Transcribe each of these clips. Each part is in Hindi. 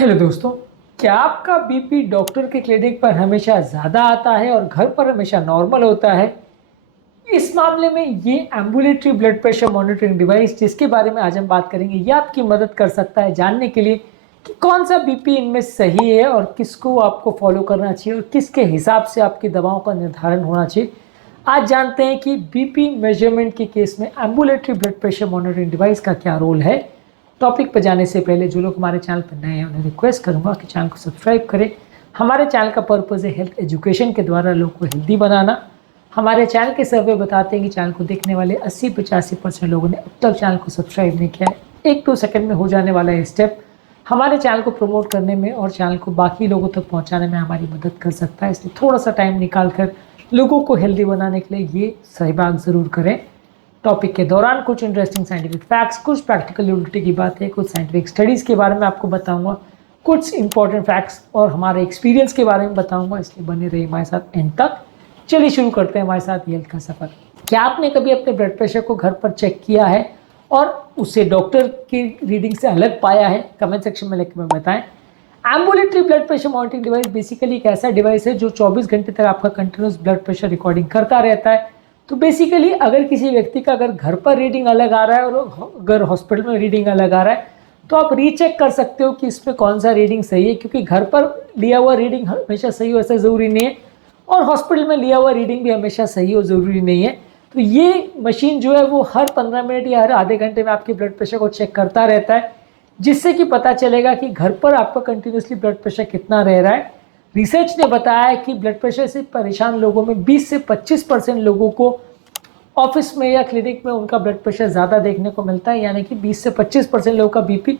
हेलो दोस्तों। क्या आपका बीपी डॉक्टर के क्लिनिक पर हमेशा ज़्यादा आता है और घर पर हमेशा नॉर्मल होता है? इस मामले में ये ambulatory blood pressure monitoring device जिसके बारे में आज हम बात करेंगे, ये आपकी मदद कर सकता है जानने के लिए कि कौन सा बीपी इनमें सही है और किसको आपको फॉलो करना चाहिए और किसके हिसाब से आपकी दवाओं का निर्धारण होना चाहिए। आज जानते हैं कि बीपी मेजरमेंट के केस में ambulatory blood pressure monitoring device का क्या रोल है। टॉपिक पर जाने से पहले जो लोग हमारे चैनल पर नए हैं उन्हें रिक्वेस्ट करूंगा कि चैनल को सब्सक्राइब करें। हमारे चैनल का पर्पज़ है हेल्थ एजुकेशन के द्वारा लोग को हेल्दी बनाना। हमारे चैनल के सर्वे बताते हैं कि चैनल को देखने वाले 80-85% लोगों ने अब तक चैनल को सब्सक्राइब नहीं किया है। 1-2 सेकंड में हो जाने वाला ये स्टेप हमारे चैनल को प्रमोट करने में और चैनल को बाकी लोगों तक पहुंचाने में हमारी मदद कर सकता है, इसलिए थोड़ा सा टाइम निकाल कर लोगों को हेल्दी बनाने के लिए ये सहभाग ज़रूर करें। टॉपिक के दौरान कुछ इंटरेस्टिंग साइंटिफिक फैक्ट्स, कुछ प्रैक्टिकल उल्टी की बातें, कुछ साइंटिफिक स्टडीज़ के बारे में आपको बताऊंगा, कुछ इंपॉर्टेंट फैक्ट्स और हमारे एक्सपीरियंस के बारे में बताऊंगा, इसलिए बने रहिए हमारे साथ एंड तक। चलिए शुरू करते हैं हमारे साथ हेल्थ का सफ़र। क्या आपने कभी अपने ब्लड प्रेशर को घर पर चेक किया है और उसे डॉक्टर की रीडिंग से अलग पाया है? कमेंट सेक्शन में लिख कर बताएं। Ambulatory blood pressure monitoring device basically एक ऐसा डिवाइस है जो 24 घंटे तक आपका कंटिन्यूस ब्लड प्रेशर रिकॉर्डिंग करता रहता है। तो बेसिकली अगर किसी व्यक्ति का अगर घर पर रीडिंग अलग आ रहा है और अगर हॉस्पिटल में रीडिंग अलग आ रहा है तो आप रीचेक कर सकते हो कि इसमें कौन सा रीडिंग सही है, क्योंकि घर पर लिया हुआ रीडिंग हमेशा सही हो ऐसा ज़रूरी नहीं है और हॉस्पिटल में लिया हुआ रीडिंग भी हमेशा सही हो ज़रूरी नहीं है। तो ये मशीन जो है वो हर 15 मिनट या हर आधे घंटे में आपके ब्लड प्रेशर को चेक करता रहता है, जिससे कि पता चलेगा कि घर पर आपका कंटिन्यूसली ब्लड प्रेशर कितना रह रहा है। रिसर्च ने बताया है कि ब्लड प्रेशर से परेशान लोगों में 20 से 25% लोगों को ऑफिस में या क्लिनिक में उनका ब्लड प्रेशर ज़्यादा देखने को मिलता है, यानी कि 20 से 25% लोगों का बीपी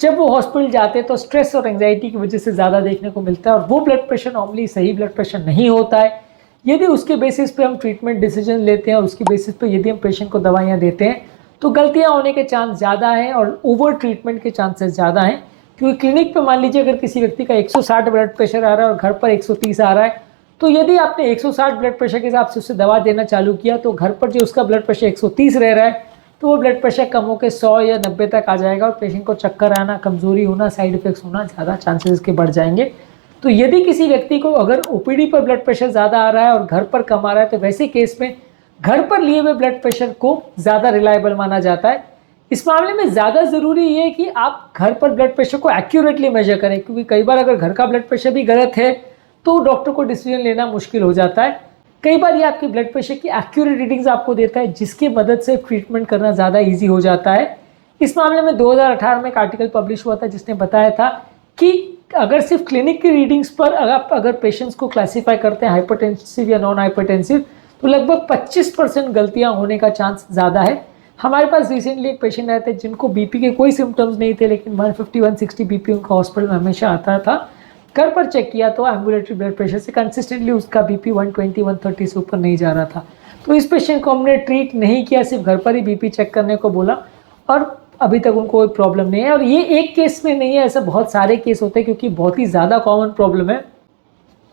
जब वो हॉस्पिटल जाते हैं तो स्ट्रेस और एंग्जाइटी की वजह से ज़्यादा देखने को मिलता है और वो ब्लड प्रेशर नॉर्मली सही ब्लड प्रेशर नहीं होता है। यदि उसके बेसिस पे हम ट्रीटमेंट डिसीजन लेते हैं और उसके बेसिस पे यदि हम पेशेंट को दवाइयाँ देते हैं तो गलतियाँ होने के चांस ज़्यादा हैं और ओवर ट्रीटमेंट के चांसेस ज़्यादा हैं, क्योंकि क्लिनिक पे मान लीजिए अगर किसी व्यक्ति का 160 ब्लड प्रेशर आ रहा है और घर पर 130 आ रहा है, तो यदि आपने 160 ब्लड प्रेशर के हिसाब से उससे दवा देना चालू किया तो घर पर जो उसका ब्लड प्रेशर 130 रह रहा है तो वो ब्लड प्रेशर कम होकर 100 या 90 तक आ जाएगा और पेशेंट को चक्कर आना, कमजोरी होना, साइड इफेक्ट्स होना ज़्यादा चांसेस के बढ़ जाएंगे। तो यदि किसी व्यक्ति को अगर ओपीडी पर ब्लड प्रेशर ज़्यादा आ रहा है और घर पर कम आ रहा है तो वैसे केस में घर पर लिए हुए ब्लड प्रेशर को ज़्यादा रिलायबल माना जाता है। इस मामले में ज़्यादा ज़रूरी ये है कि आप घर पर ब्लड प्रेशर को एक्यूरेटली मेजर करें, क्योंकि कई बार अगर घर का ब्लड प्रेशर भी गलत है तो डॉक्टर को डिसीजन लेना मुश्किल हो जाता है। कई बार ये आपकी ब्लड प्रेशर की एक्यूरेट रीडिंग्स आपको देता है, जिसकी मदद से ट्रीटमेंट करना ज़्यादा ईजी हो जाता है। इस मामले में 2018 में एक आर्टिकल पब्लिश हुआ था जिसने बताया था कि अगर सिर्फ क्लिनिक की रीडिंग्स पर अगर पेशेंट्स को क्लासीफाई करते हैं हाइपरटेंसिव या नॉन हाइपरटेंसिव तो लगभग 25% गलतियां होने का चांस ज़्यादा है। हमारे पास रिसेंटली एक पेशेंट आए थे जिनको बीपी के कोई सिम्टम्स नहीं थे, लेकिन 150-160 बीपी उनका हॉस्पिटल में हमेशा आता था। घर पर चेक किया तो एम्बुलेटरी ब्लड प्रेशर से कंसिस्टेंटली उसका बीपी 120-130 से ऊपर नहीं जा रहा था। तो इस पेशेंट को हमने ट्रीट नहीं किया, सिर्फ घर पर ही बीपी चेक करने को बोला और अभी तक उनको कोई प्रॉब्लम नहीं है। और ये एक केस में नहीं है, ऐसा बहुत सारे केस होते हैं क्योंकि बहुत ही ज़्यादा कॉमन प्रॉब्लम है।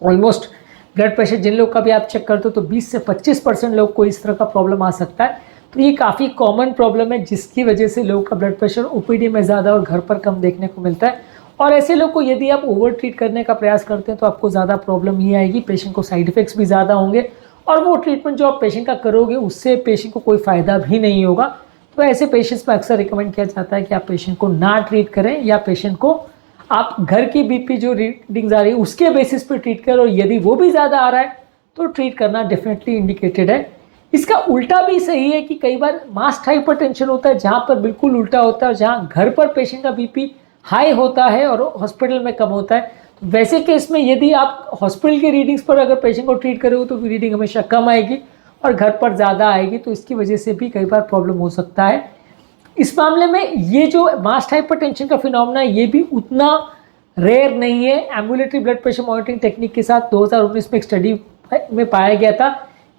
ऑलमोस्ट ब्लड प्रेशर जिन लोग का भी आप चेक करते हो तो 20 से 25% लोग को इस तरह का प्रॉब्लम आ सकता है। तो ये काफ़ी कॉमन प्रॉब्लम है जिसकी वजह से लोगों का ब्लड प्रेशर ओपीडी में ज़्यादा और घर पर कम देखने को मिलता है। और ऐसे लोग को यदि आप ओवर ट्रीट करने का प्रयास करते हैं तो आपको ज़्यादा प्रॉब्लम ये आएगी, पेशेंट को साइड इफेक्ट्स भी ज़्यादा होंगे और वो ट्रीटमेंट जो आप पेशेंट का करोगे उससे पेशेंट को कोई फ़ायदा भी नहीं होगा। तो ऐसे पेशेंट्स में अक्सर रिकमेंड किया जाता है कि आप पेशेंट को ना ट्रीट करें या पेशेंट को आप घर की बीपी जो रीडिंग्स आ रही है उसके बेसिस पे ट्रीट करें और यदि वो भी ज़्यादा आ रहा है तो ट्रीट करना डेफिनेटली इंडिकेटेड है। इसका उल्टा भी सही है कि कई बार मास्ट हाइपरटेंशन होता है जहाँ पर बिल्कुल उल्टा होता है, जहाँ घर पर पेशेंट का बीपी हाई होता है और हॉस्पिटल में कम होता है। तो वैसे केस में यदि आप हॉस्पिटल की रीडिंग्स पर अगर पेशेंट को ट्रीट करोगे तो रीडिंग हमेशा कम आएगी और घर पर ज़्यादा आएगी, तो इसकी वजह से भी कई बार प्रॉब्लम हो सकता है। इस मामले में ये जो मास्ट हाइपरटेंशन का फिनोमेना है ये भी उतना रेयर नहीं है। Ambulatory blood pressure monitoring technique के साथ 2019 में एक स्टडी में पाया गया था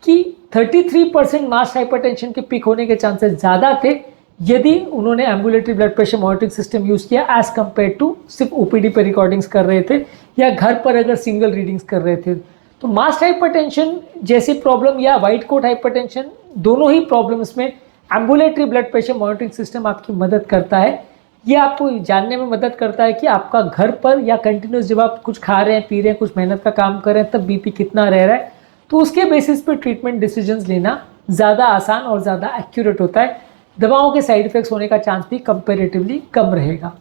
कि 33% मास्ट हाइपरटेंशन के पिक होने के चांसेस ज़्यादा थे यदि उन्होंने ambulatory blood pressure monitoring system use किया एज कम्पेयर टू सिर्फ ओपीडी पर रिकॉर्डिंग्स कर रहे थे या घर पर अगर सिंगल रीडिंग्स कर रहे थे। तो मास्ट हाइपरटेंशन जैसी प्रॉब्लम या वाइट कोट हाइपरटेंशन, दोनों ही प्रॉब्लम्स में ambulatory blood pressure monitoring system आपकी मदद करता है। ये आपको जानने में मदद करता है कि आपका घर पर या कंटिन्यूस जब आप कुछ खा रहे हैं, पी रहे हैं, कुछ मेहनत का काम कर रहे हैं, तब बीपी कितना रह रहा है। तो उसके बेसिस पे ट्रीटमेंट डिसीजंस लेना ज़्यादा आसान और ज़्यादा एक्यूरेट होता है। दवाओं के साइड इफ़ेक्ट्स होने का चांस भी कंपेरेटिवली कम रहेगा।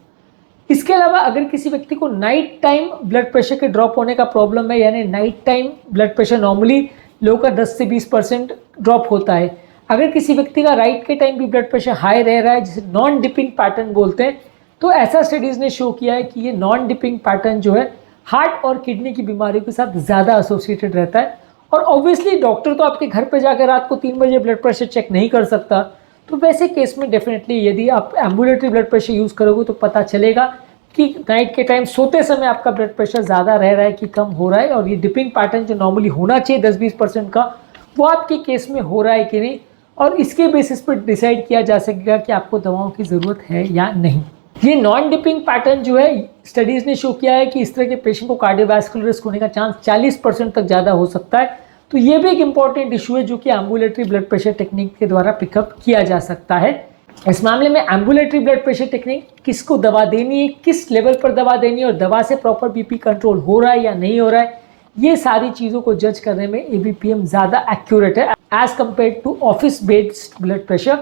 इसके अलावा अगर किसी व्यक्ति को नाइट टाइम ब्लड प्रेशर के ड्रॉप होने का प्रॉब्लम है, यानी night time blood pressure normally लोगों का 10 से 20% ड्रॉप होता है, अगर किसी व्यक्ति का राइट के टाइम भी ब्लड प्रेशर हाई रह रहा है, जिसे नॉन डिपिंग पैटर्न बोलते हैं, तो ऐसा स्टडीज़ ने शो किया है कि ये नॉन डिपिंग पैटर्न जो है हार्ट और किडनी की बीमारियों के साथ ज़्यादा एसोसिएटेड रहता है। और ऑब्वियसली डॉक्टर तो आपके घर पे जाकर रात को 3 बजे ब्लड प्रेशर चेक नहीं कर सकता, तो वैसे केस में डेफिनेटली यदि आप एम्बुलेटरी ब्लड प्रेशर यूज़ करोगे तो पता चलेगा कि नाइट के टाइम सोते समय आपका ब्लड प्रेशर ज़्यादा रह रहा है कि कम हो रहा है, और ये डिपिंग पैटर्न जो नॉर्मली होना चाहिए 10-20% का, वो आपके केस में हो रहा है कि नहीं, और इसके बेसिस पर डिसाइड किया जा सकेगा कि आपको दवाओं की ज़रूरत है या नहीं। ये नॉन डिपिंग पैटर्न जो है स्टडीज़ ने शो किया है कि इस तरह के पेशेंट को कार्डियोवैस्कुलर रिस्क होने का चांस 40% तक ज़्यादा हो सकता है। तो ये भी एक इंपॉर्टेंट इशू है जो कि एम्बुलेटरी ब्लड प्रेशर टेक्निक के द्वारा पिकअप किया जा सकता है। इस मामले में एम्बुलेटरी ब्लड प्रेशर टेक्निक किसको दवा देनी है, किस लेवल पर दवा देनी है, और दवा से प्रॉपर बीपी कंट्रोल हो रहा है या नहीं हो रहा है, ये सारी चीज़ों को जज करने में एबीपीएम ज़्यादा एक्यूरेट है as compare to office based blood pressure.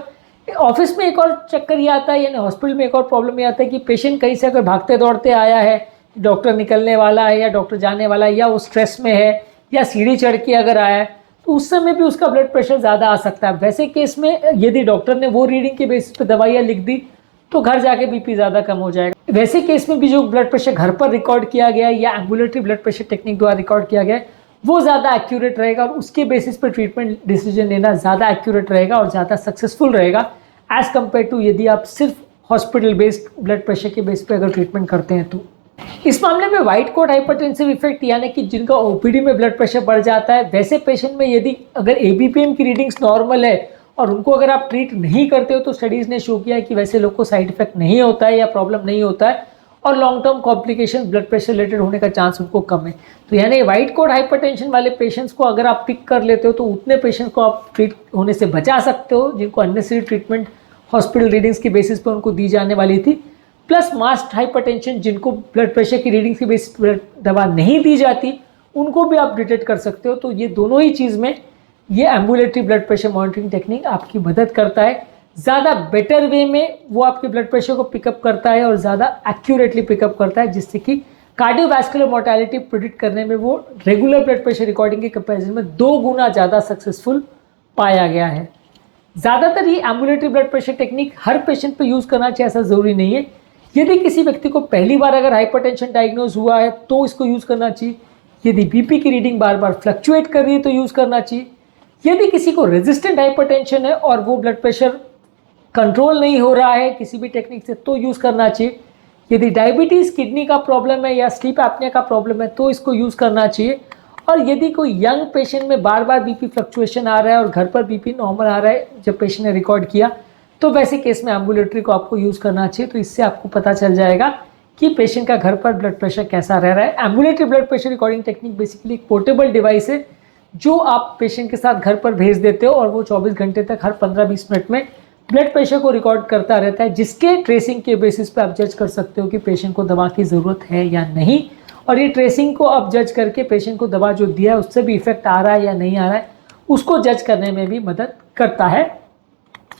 Office में एक और चक्कर ये आता है, यानी हॉस्पिटल में एक और प्रॉब्लम ये आता है कि पेशेंट कहीं से अगर भागते दौड़ते आया है, डॉक्टर निकलने वाला है या डॉक्टर जाने वाला है, या वो स्ट्रेस में है, या सीढ़ी चढ़ के अगर आया है, तो उस समय भी उसका ब्लड प्रेशर ज़्यादा आ सकता है। वैसे केस में यदि डॉक्टर ने वो रीडिंग के बेसिस पे दवाइयाँ लिख दी तो घर जाके बीपी ज़्यादा कम हो जाएगा। वैसे केस में भी जो ब्लड प्रेशर घर पर रिकॉर्ड किया गया है या एम्बुलेटरी ब्लड प्रेशर टेक्निक द्वारा रिकॉर्ड किया गया है, वो ज़्यादा एक्यूरेट रहेगा, और उसके बेसिस पर ट्रीटमेंट डिसीजन लेना ज़्यादा एक्यूरेट रहेगा और ज़्यादा सक्सेसफुल रहेगा एज कम्पेयर टू यदि आप सिर्फ हॉस्पिटल बेस्ड ब्लड प्रेशर के बेस पे अगर ट्रीटमेंट करते हैं तो। इस मामले में व्हाइट कोट हाइपरटेंसिव इफेक्ट, यानी कि जिनका ओपीडी में ब्लड प्रेशर बढ़ जाता है, वैसे पेशेंट में यदि अगर एबीपीएम की रीडिंग्स नॉर्मल है और उनको अगर आप ट्रीट नहीं करते हो, तो स्टडीज़ ने शो किया है कि वैसे लोग को साइड इफेक्ट नहीं होता है या प्रॉब्लम नहीं होता है, और long term complication blood pressure related होने का चांस उनको कम है। तो यानी व्हाइट कोट हाइपरटेंशन वाले पेशेंट्स को अगर आप पिक कर लेते हो तो उतने पेशेंट्स को आप ट्रीट होने से बचा सकते हो जिनको अननेसेसरी ट्रीटमेंट हॉस्पिटल रीडिंग्स की बेसिस पर उनको दी जाने वाली थी। प्लस मास्ड हाइपरटेंशन, जिनको ब्लड प्रेशर की रीडिंग की बेसिस पर दवा नहीं दी जाती, उनको भी आप डिटेक्ट कर सकते हो। तो ये दोनों ही चीज़ में ये ambulatory blood pressure monitoring technique आपकी मदद करता है। ज़्यादा बेटर वे में वो आपके ब्लड प्रेशर को पिकअप करता है और ज़्यादा एक्यूरेटली पिकअप करता है, जिससे कि कार्डियोवैस्कुलर मोर्टेलिटी प्रिडिक्ट करने में वो रेगुलर ब्लड प्रेशर रिकॉर्डिंग के कंपैरिजन में 2 गुना ज़्यादा सक्सेसफुल पाया गया है। ज़्यादातर ये एम्बुलेटरी ब्लड प्रेशर टेक्निक हर पेशेंट पे यूज़ करना चाहिए ऐसा ज़रूरी नहीं है। यदि किसी व्यक्ति को पहली बार अगर हाइपरटेंशन डायग्नोज हुआ है तो इसको यूज़ करना चाहिए। यदि बीपी की रीडिंग बार बार फ्लक्चुएट कर रही है तो यूज़ करना चाहिए। यदि किसी को रेजिस्टेंट हाइपरटेंशन है और वो ब्लड प्रेशर कंट्रोल नहीं हो रहा है किसी भी टेक्निक से, तो यूज़ करना चाहिए। यदि डायबिटीज़, किडनी का प्रॉब्लम है या स्लीप एपनिया का प्रॉब्लम है तो इसको यूज़ करना चाहिए। और यदि कोई यंग पेशेंट में बार बार बीपी फ्लक्चुएशन आ रहा है और घर पर बीपी नॉर्मल आ रहा है जब पेशेंट ने रिकॉर्ड किया, तो वैसे केस में एम्बुलेटरी को आपको यूज़ करना चाहिए। तो इससे आपको पता चल जाएगा कि पेशेंट का घर पर ब्लड प्रेशर कैसा रह रहा है। Ambulatory blood pressure recording technique basically एक पोर्टेबल डिवाइस है जो आप पेशेंट के साथ घर पर भेज देते हो, और वो 24 घंटे तक हर 15-20 मिनट में ब्लड प्रेशर को रिकॉर्ड करता रहता है, जिसके ट्रेसिंग के बेसिस पे आप जज कर सकते हो कि पेशेंट को दवा की ज़रूरत है या नहीं। और ये ट्रेसिंग को आप जज करके पेशेंट को दवा जो दिया है उससे भी इफेक्ट आ रहा है या नहीं आ रहा है उसको जज करने में भी मदद करता है।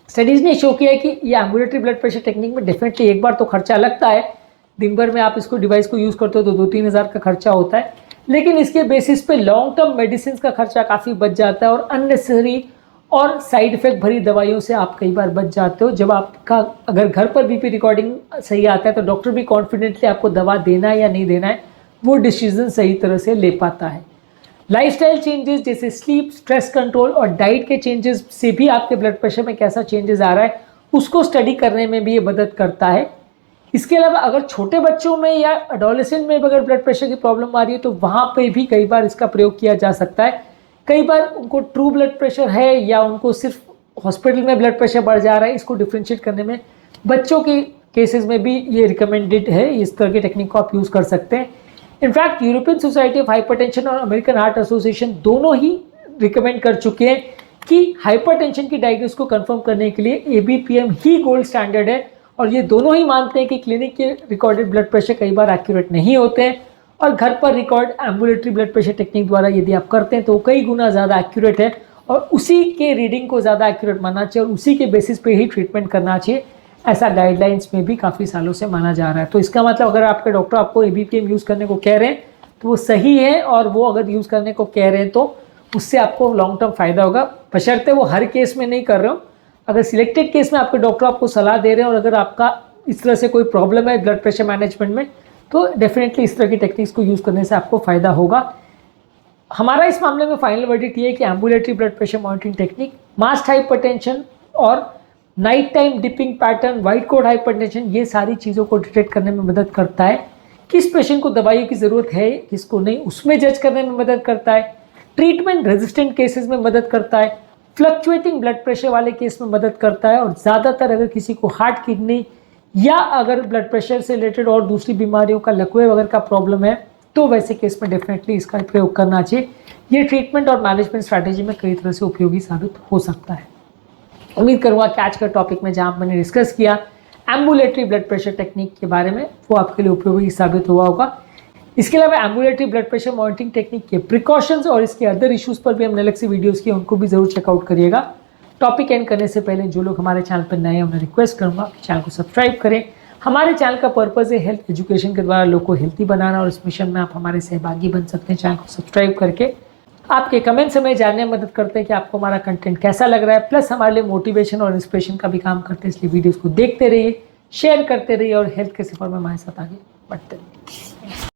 स्टडीज़ ने शो किया है कि ये एम्बुलेटरी ब्लड प्रेशर टेक्निक में डेफिनेटली एक बार तो खर्चा लगता है। दिन भर में आप इसको डिवाइस को यूज़ करते हो तो 2-3 हज़ार का खर्चा होता है, लेकिन इसके बेसिस पे लॉन्ग टर्म मेडिसिन का खर्चा काफ़ी बच जाता है, और अननेसेसरी और साइड इफेक्ट भरी दवाइयों से आप कई बार बच जाते हो। जब आपका अगर घर पर बीपी रिकॉर्डिंग सही आता है तो डॉक्टर भी कॉन्फिडेंटली आपको दवा देना है या नहीं देना है वो डिसीजन सही तरह से ले पाता है। लाइफस्टाइल चेंजेस जैसे स्लीप, स्ट्रेस कंट्रोल और डाइट के चेंजेस से भी आपके ब्लड प्रेशर में कैसा चेंजेस आ रहा है उसको स्टडी करने में भी ये मदद करता है। इसके अलावा अगर छोटे बच्चों में या एडोलेसेंट में अगर ब्लड प्रेशर की प्रॉब्लम आ रही है तो वहाँ पे भी कई बार इसका प्रयोग किया जा सकता है। कई बार उनको ट्रू ब्लड प्रेशर है या उनको सिर्फ हॉस्पिटल में ब्लड प्रेशर बढ़ जा रहा है, इसको डिफ्रेंशिएट करने में बच्चों के केसेस में भी ये रिकमेंडेड है। इस तरह की टेक्निक को आप यूज़ कर सकते हैं। In fact European society of hypertension और अमेरिकन हार्ट एसोसिएशन दोनों ही रिकमेंड कर चुके हैं कि हाइपरटेंशन की डायग्नोसिस को कंफर्म करने के लिए एबीपीएम ही गोल्ड स्टैंडर्ड है, और ये दोनों ही मानते हैं कि क्लिनिक के रिकॉर्डेड ब्लड प्रेशर कई बार एक्यूरेट नहीं होते हैं और घर पर record ambulatory blood pressure technique द्वारा यदि आप करते हैं तो कई गुना ज़्यादा एक्यूरेट है और उसी के रीडिंग को ज़्यादा एक्यूरेट मानना चाहिए और उसी के बेसिस पे ही ट्रीटमेंट करना चाहिए, ऐसा गाइडलाइंस में भी काफ़ी सालों से माना जा रहा है। तो इसका मतलब अगर आपके डॉक्टर आपको ABPM यूज़ करने को कह रहे हैं तो वो सही है और वो अगर यूज़ करने को कह रहे हैं तो उससे आपको लॉन्ग टर्म फायदा होगा, बशर्ते वो हर केस में नहीं कर रहे हो। अगर सिलेक्टेड केस में आपके डॉक्टर आपको सलाह दे रहे हैं और अगर आपका इस तरह से कोई प्रॉब्लम है ब्लड प्रेशर मैनेजमेंट में तो डेफिनेटली इस तरह की टेक्निक्स को यूज़ करने से आपको फ़ायदा होगा। हमारा इस मामले में फाइनल वर्डिक्ट ये है कि ambulatory blood pressure monitoring technique masked hypertension और night time dipping pattern, white coat hypertension, ये सारी चीज़ों को डिटेक्ट करने में मदद करता है। किस पेशेंट को दवाइयों की ज़रूरत है किसको नहीं उसमें जज करने में मदद करता है, ट्रीटमेंट रेजिस्टेंट केसेस में मदद करता है, फ्लक्चुएटिंग ब्लड प्रेशर वाले केस में मदद करता है और ज़्यादातर अगर किसी को हार्ट, किडनी या अगर ब्लड प्रेशर से रिलेटेड और दूसरी बीमारियों का लकवे वगैरह का प्रॉब्लम है तो वैसे केस में डेफिनेटली इसका प्रयोग करना चाहिए। ये ट्रीटमेंट और मैनेजमेंट स्ट्रैटेजी में कई तरह से उपयोगी साबित हो सकता है। उम्मीद करूँगा कि आज का टॉपिक में जहाँ मैंने डिस्कस किया एम्बुलेटरी ब्लड प्रेशर टेक्निक के बारे में वो आपके लिए उपयोगी साबित हुआ होगा। इसके अलावा ambulatory blood pressure monitoring technique के प्रिकॉशंस और इसके अदर इश्यूज़ पर भी हमने अलग से वीडियोज़ किए, उनको भी ज़रूर चेकआउट करिएगा। टॉपिक एंड करने से पहले जो लोग हमारे चैनल पर नए हैं उन्हें रिक्वेस्ट करूँगा कि चैनल को सब्सक्राइब करें। हमारे चैनल का पर्पज़ है हेल्थ एजुकेशन के द्वारा लोग को हेल्थी बनाना और इस मिशन में आप हमारे सहभागी बन सकते हैं। चैनल को सब्सक्राइब करके आपके कमेंट्स हमें जानने में मदद करते हैं कि आपको हमारा कंटेंट कैसा लग रहा है, प्लस हमारे लिए मोटिवेशन और इंस्पिरेशन का भी काम करते हैं। इसलिए वीडियोज़ को देखते रहिए, शेयर करते रहिए और हेल्थ के सफर में हमारे साथ आगे बढ़ते रहिए।